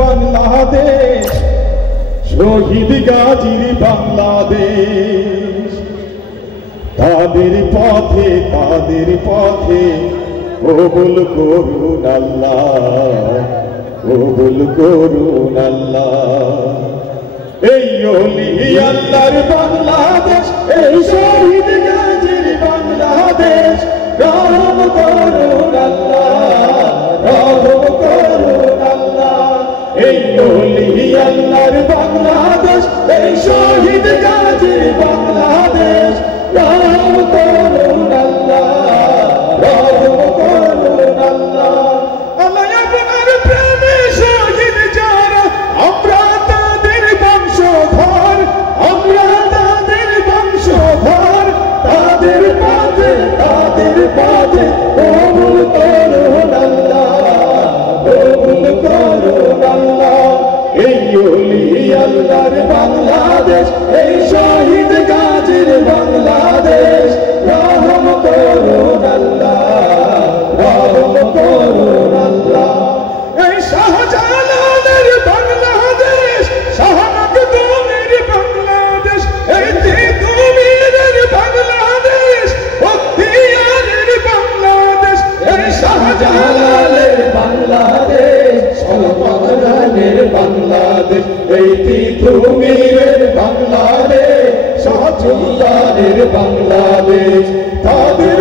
বাংলাদেশ শহীদ গাজীর বাংলাদেশ তাদের পথে কবুল করুন আল্লাহ, কবুল করুন আল্লাহ। এই ওলি আল্লাহর বাংলাদেশ, এই শহীদ গাজীর বাংলাদেশ, রহম করুন আল্লাহ, রহম করুন আল্লাহ। এই ওলি আল্লাহর বাংলাদেশ, এই শহীদ গাজীর বাংলাদেশ, রহম করুন আল্লাহ, রহম করুন আল্লাহ। আল্লাহ আপনার প্রেমে শহীদ যারা, আমরা তাদের বংশধর, আমরা তাদের বংশধর। তাদের পথে কবুল করুন আল্লাহ, কবুল করুন আল্লাহ। এই ওলি আল্লাহর বাংলাদেশ, এই শহীদ গাজীর বাংলাদেশ, রহম করুন আল্লাহ, রহম করুন আল্লাহ। এই শাহজালালের বাংলাদেশ, শাহ মখদুমের বাংলাদেশ, এই তিতুমীরের বাংলাদেশ, বখতিয়ারের বাংলাদেশ। এই শাহজালালের বাংলাদেশ, সলমানের বাংলাদেশ, এই তিতুমীরের বাংলাদেশ, শাহজালালের বাংলাদেশ। তাদের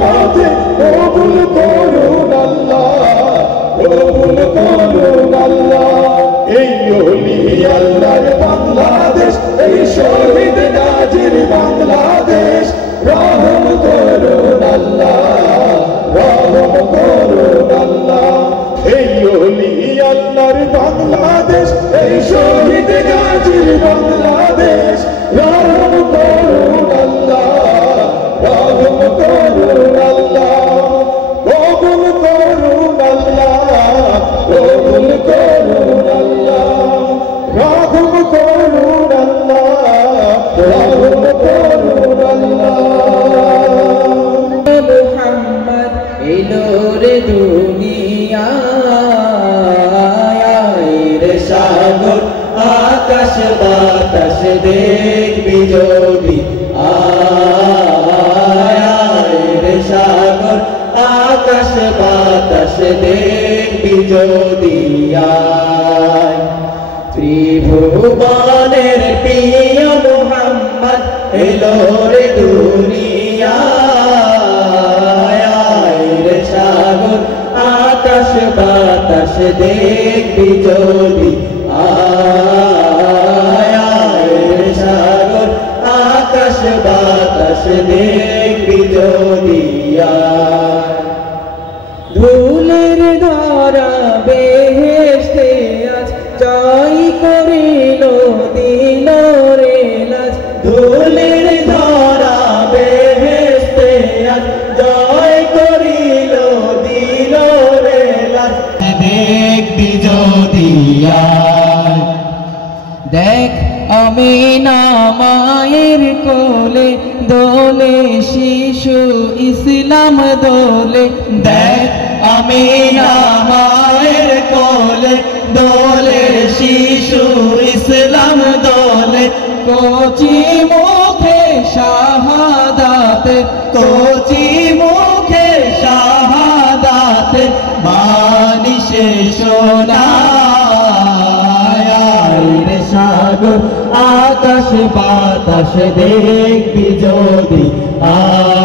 পথে কবুল করুন আল্লাহ, কবুল করুন আল্লাহ। এই ওলি আল্লাহর বাংলাদেশ, এই শহীদ গাজীর বাংলাদেশ, রহম করুন আল্লাহ, রহম করুন আল্লাহ। এই ওলি আল্লাহর বাংলাদেশ, এই শহীদ গাজীর বাংলাদেশ, রহম করুন আল্লাহ, রহম করুন আল্লাহ। কবুল করুন আল্লাহ, কবুল করুন আল্লাহ, রহম করুন আল্লাহ, রহম করুন আল্লাহ। মুহাম্মদ এলো রে দুনিয়ায়, রে সাগর আকাশ বাতাস দেখবি যদি আয়, রে সাগর আকাশ বাতাস দেখবি যদি আয়। ত্রিভুবনের প্রিয় মুহাম্মদ এলো রে দুনিয়ায়, রে সাগর আকাশ বাতাস দেখবি যদি আয়, রে সাগর আকাশ বাতাস দেখবি যদি আয়। ধুলের ধরা বেহেশতে আজ জয় করিল দিল রে লাজ, ধুলের ধরা বেহেশতে আজ জয় করিল দিল রে লাজ। দেখবি যদি আয়, দেখ আমিনা মায়ের কোলে দোলে শিশু ইসলাম দোলে, দেখ আমিনা মায়ের কোলে দোলে শিশু ইসলাম দোলে। কচি মুখে শাহাদাতে, কচি মুখে শাহাদাতে বাণী সে শোনায়, রে সাগর আকাশ বাতাস দেখবি যদি আয়।